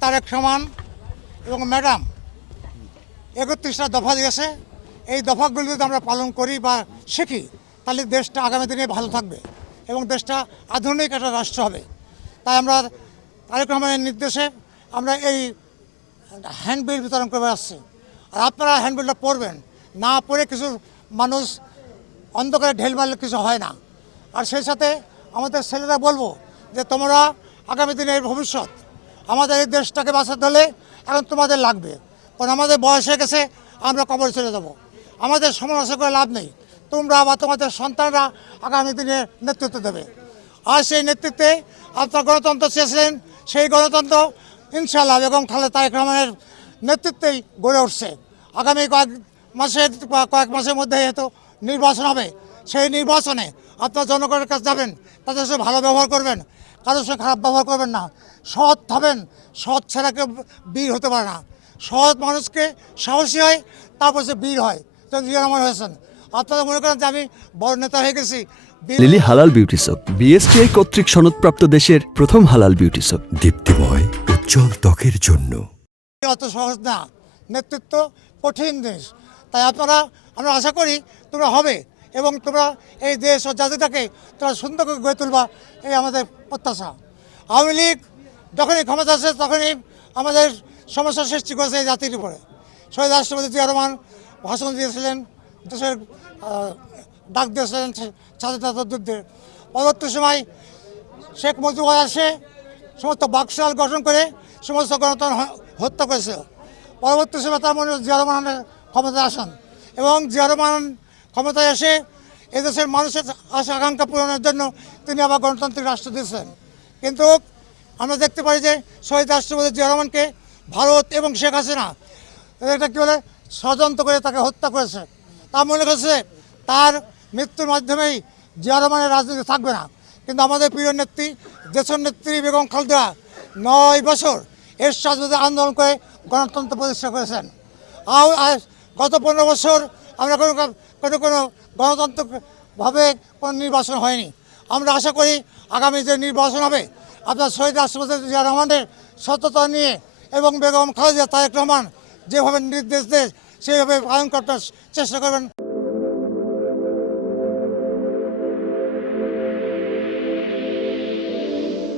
তারেক রহমান এবং ম্যাডাম 31টা দফা দিয়েছে। এই দফাগুলি যদি আমরা পালন করি বা শিখি তাহলে দেশটা আগামী দিনে ভালো থাকবে এবং দেশটা আধুনিক একটা রাষ্ট্র হবে। তাই আমরা তারেক রহমানের নির্দেশে আমরা এই হ্যান্ডবিল বিতরণ করে আসছি। আর আপনারা হ্যান্ডবিলটা পড়বেন, না পড়ে কিছু মানুষ অন্ধকারে ঢেল মারলে কিছু হয় না। আর সেই সাথে আমাদের ছেলেরা বলবো যে তোমরা আগামী দিনের ভবিষ্যৎ, আমাদের এই দেশটাকে বাঁচাতে হলে এখন তোমাদের লাগবে, কারণ আমাদের বয়স হয়ে গেছে, আমরা কবরে চলে যাব। আমাদের সমালোচনা করে লাভ নেই, তোমরা বা তোমাদের সন্তানরা আগামী দিনে নেতৃত্ব দেবে। আর সেই নেতৃত্বে আপনার গণতন্ত্র চেয়েছিলেন, সেই গণতন্ত্র ইনশাআল্লাহ বেগম খালেদা তারেক রহমানের নেতৃত্বেই গড়ে উঠছে। আগামী কয়েক মাসের মধ্যে হয়তো নির্বাচন হবে। সেই নির্বাচনে আপনার জনগণের কাছে যাবেন, তাদের সাথে ভালো ব্যবহার করবেন, কারোর সঙ্গে খারাপ ব্যবহার করবেন না, সৎ হবেন। সৎ ছাড়া কেউ বীর হতে পারে না। সৎ মানুষকে সাহসী হয়, তারপর সে বীর হয়। তো জিয়া রহমান হয়েছেন। আপনারা মনে করেন যে আমি বড় নেতা হয়ে গেছি। লিলি হালাল বিউটি সোপ, বিএসটিআই কর্তৃক সনদপ্রাপ্ত দেশের প্রথম হালাল বিউটি সোপ। দীপ্তিময় উজ্জ্বল ত্বকের জন্য। অত সহজ না, নেতৃত্ব কঠিন জিনিস। তাই আমরা আশা করি তোমরা হবে এবং তোমরা এই দেশ ও জাতিটাকে তোমরা সুন্দর করে গড়ে তুলবা, এই আমাদের প্রত্যাশা। আওয়ামী লীগ যখনই ক্ষমতা আসে তখনই আমাদের সমস্যার সৃষ্টি করেছে এই জাতির উপরে। শহীদ রাষ্ট্রপতি জিয়া রহমান ভাষণ দিয়েছিলেন, দেশের ডাক দিয়েছিলেন স্বাধীনতা যুদ্ধের। পরবর্তী সময় শেখ মুজিবুর আসে সমস্ত বাকশাল গঠন করে সমস্ত গণতন্ত্র হত্যা করেছে। পরবর্তী সময় তার মনে জিয়া রহমানের ক্ষমতায় আসেন এবং জিয়া রহমান ক্ষমতায় এসে এদেশের মানুষের আশা আকাঙ্ক্ষা পূরণের জন্য তিনি আবার গণতান্ত্রিক রাষ্ট্র দিয়েছেন। কিন্তু আমরা দেখতে পাই যে শহীদ রাষ্ট্রপতি জিয়া রহমানকে ভারত এবং শেখ হাসিনা এটা কী বলে ষড়যন্ত্র করে তাকে হত্যা করেছে। তা মনে করছে তার মৃত্যুর মাধ্যমেই জিয়া রহমানের রাজনীতি থাকবে না। কিন্তু আমাদের প্রিয় নেত্রী, দেশের নেত্রী বেগম খালেদা 9 বছর এর সাথে আন্দোলন করে গণতন্ত্র প্রতিষ্ঠা করেছেন। আর গত 15 বছর আমরা কোনো গণতন্ত্রভাবে কোনো নির্বাচন হয়নি। আমরা আশা করি আগামী যে নির্বাচন হবে আপনার শহীদ রাষ্ট্রপতি জিয়া রহমানের সততা নিয়ে এবং বেগম খালেদা তারেক রহমান যেভাবে নির্দেশ দেয় সেইভাবে পালন করতে চেষ্টা করবেন।